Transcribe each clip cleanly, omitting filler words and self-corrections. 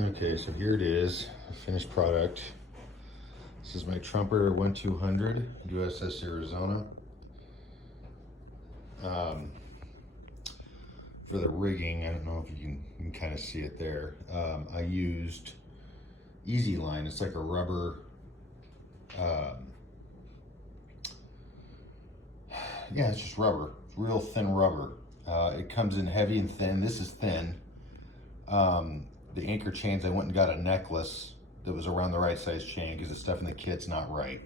Okay, so here it is, the finished product. This is my Trumpeter 1200 USS Arizona. For the rigging, I don't know if you can kind of see it there. I used Easy Line. It's like a rubber. Yeah, it's just rubber. It's real thin rubber. It comes in heavy and thin. This is thin. The anchor chains, I went and got a necklace that was around the right size chain because the stuff in the kit's not right.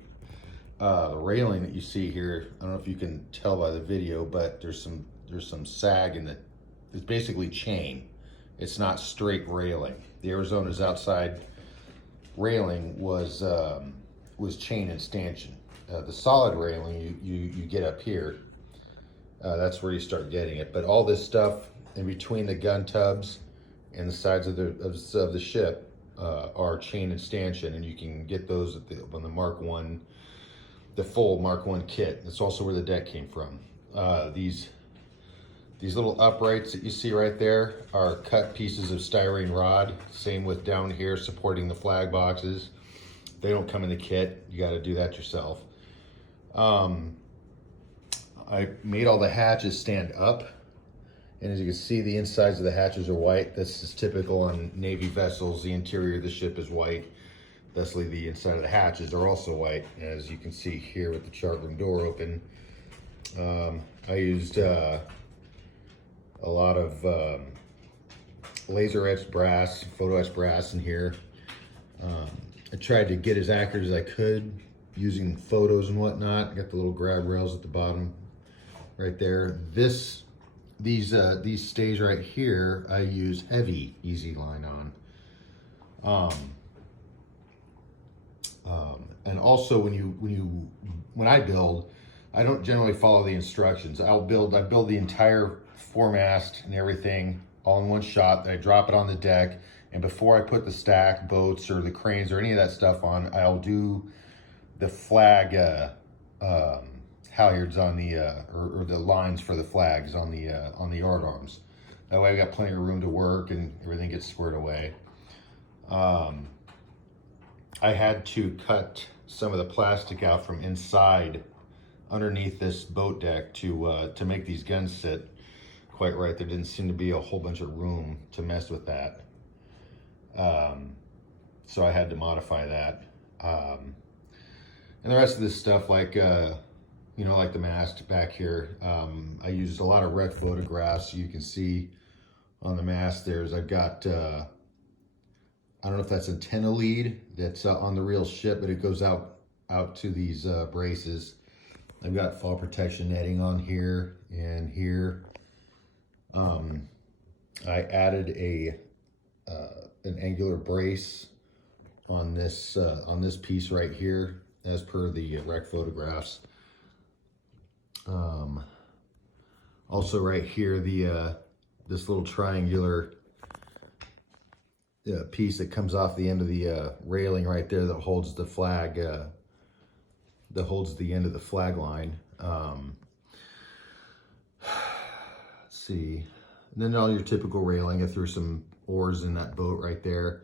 The railing that you see here, I don't know if you can tell by the video, but there's some sag in the. It's basically chain. It's not straight railing. The Arizona's outside railing was chain and stanchion. The solid railing you get up here. That's where you start getting it. But all this stuff in between the gun tubs and the sides of the ship are chain and stanchion, and you can get those on the Mark I, the full Mark I kit. That's also where the deck came from. These little uprights that you see right there are cut pieces of styrene rod. Same with down here supporting the flag boxes. They don't come in the kit. You got to do that yourself. I made all the hatches stand up. And as you can see, the insides of the hatches are white. This is typical on Navy vessels. The interior of the ship is white. Thusly, the inside of the hatches are also white. As you can see here with the chart room door open. I used a lot of laser etched brass, photo etched brass in here. I tried to get as accurate as I could using photos and whatnot. I got the little grab rails at the bottom right there. These stays right here, I use heavy Easy Line on. And also when I build, I don't generally follow the instructions. I build the entire foremast and everything all in one shot. Then I drop it on the deck, and before I put the stack, boats, or the cranes, or any of that stuff on, I'll do the flag halyards on the or the lines for the flags on the yard arms. That way I got plenty of room to work and everything gets squared away. I had to cut some of the plastic out from inside underneath this boat deck to make these guns sit quite right. There didn't seem to be a whole bunch of room to mess with that. So I had to modify that. And the rest of this stuff, like like the mast back here, I used a lot of rec photographs. You can see on the mast I've got, I don't know if that's antenna lead that's on the real ship, but it goes out to these braces. I've got fall protection netting on here and here. I added an angular brace on this piece right here, as per the rec photographs. Also right here, this little triangular piece that comes off the end of the railing right there that holds the flag, that holds the end of the flag line. Let's see. And then all your typical railing. I threw some oars in that boat right there.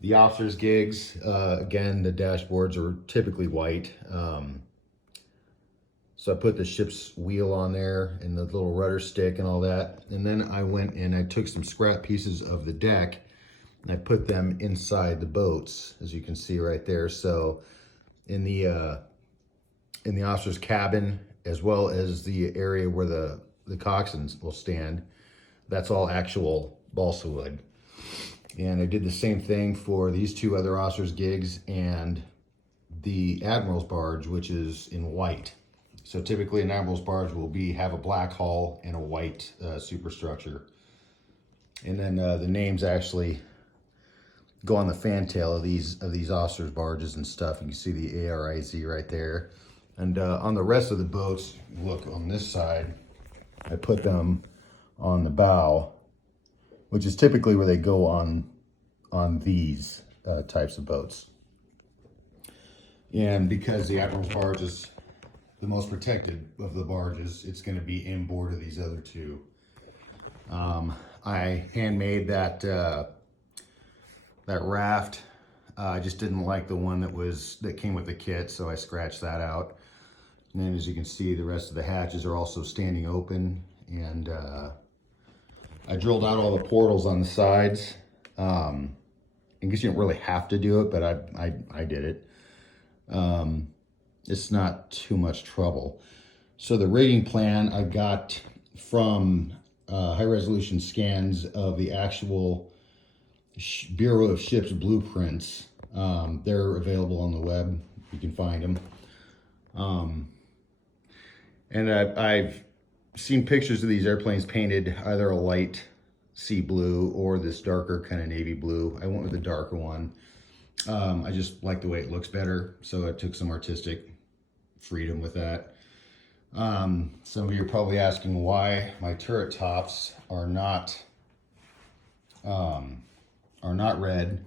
The officers' gigs, again, the dashboards are typically white. So I put the ship's wheel on there and the little rudder stick and all that. And then I went and I took some scrap pieces of the deck and I put them inside the boats, as you can see right there. So in the officer's cabin, as well as the area where the coxswains will stand, that's all actual balsa wood. And I did the same thing for these two other officers' gigs and the admiral's barge, which is in white. So typically an admiral's barge will have a black hull and a white superstructure. And then the names actually go on the fantail of these officers' barges and stuff. You can see the ARIZ right there. And on the rest of the boats, look on this side, I put them on the bow, which is typically where they go on these types of boats. And because the admiral's barge is the most protected of the barges, it's going to be inboard of these other two. I handmade that that raft. I just didn't like the one that came with the kit, so I scratched that out. And then as you can see, the rest of the hatches are also standing open, and I drilled out all the portals on the sides. I guess you don't really have to do it, but I did it. It's not too much trouble. So the rigging plan I got from high resolution scans of the actual Bureau of Ships blueprints. They're available on the web. You can find them. And I've seen pictures of these airplanes painted either a light sea blue or this darker kind of navy blue. I went with the darker one. I just like the way it looks better, so I took some artistic freedom with that. Some of you are probably asking why my turret tops are not red.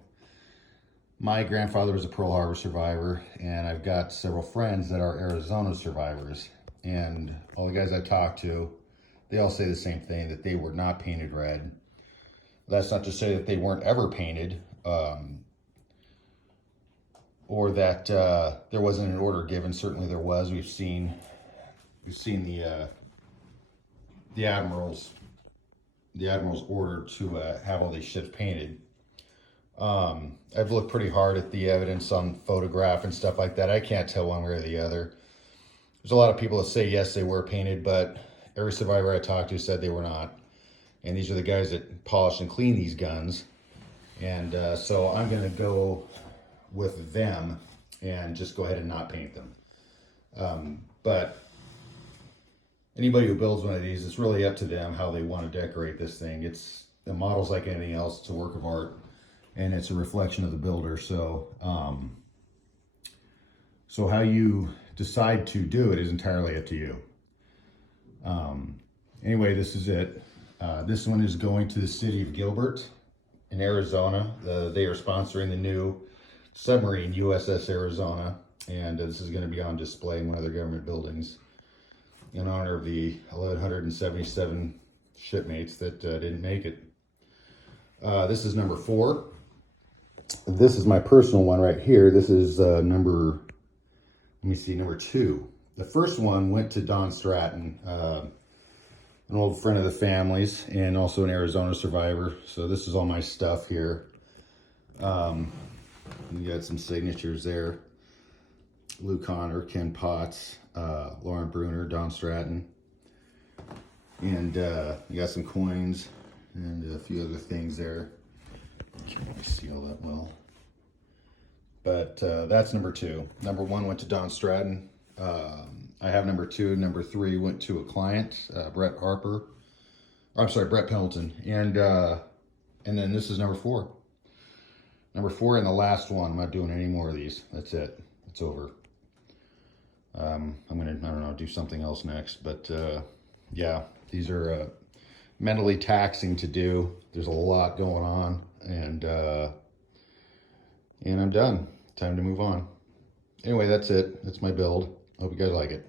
My grandfather was a Pearl Harbor survivor, and I've got several friends that are Arizona survivors, and all the guys I talked to, they all say the same thing, that they were not painted red. That's not to say that they weren't ever painted, or that there wasn't an order given. Certainly there was. We've seen the admiral's order to have all these ships painted. I've looked pretty hard at the evidence on photograph and stuff like that. I can't tell one way or the other. There's a lot of people that say yes, they were painted, but every survivor I talked to said they were not. And these are the guys that polish and clean these guns. And so I'm going to go with them and just go ahead and not paint them. But anybody who builds one of these, it's really up to them how they want to decorate this thing. It's the model's like anything else. It's a work of art, and it's a reflection of the builder. So, so how you decide to do it is entirely up to you. Anyway, this is it. This one is going to the city of Gilbert in Arizona. They are sponsoring the new submarine USS Arizona, and this is going to be on display in one of their government buildings in honor of the 1,177 shipmates that didn't make it. This is number 4. This is my personal one right here. This is number 2. The first one went to Don Stratton, an old friend of the family's and also an Arizona survivor. So this is all my stuff here. You got some signatures there. Lou Connor, Ken Potts, Lauren Bruner, Don Stratton. And you got some coins and a few other things there. Can't really see all that well. But that's number 2. Number 1 went to Don Stratton. I have number 2. Number 3 went to a client, Brett Pendleton. And then this is number 4. Number 4 and the last one. I'm not doing any more of these. That's it. It's over. I'm gonna, I don't know, do something else next. But yeah, these are mentally taxing to do. There's a lot going on, and I'm done. Time to move on. Anyway, that's it. That's my build. Hope you guys like it.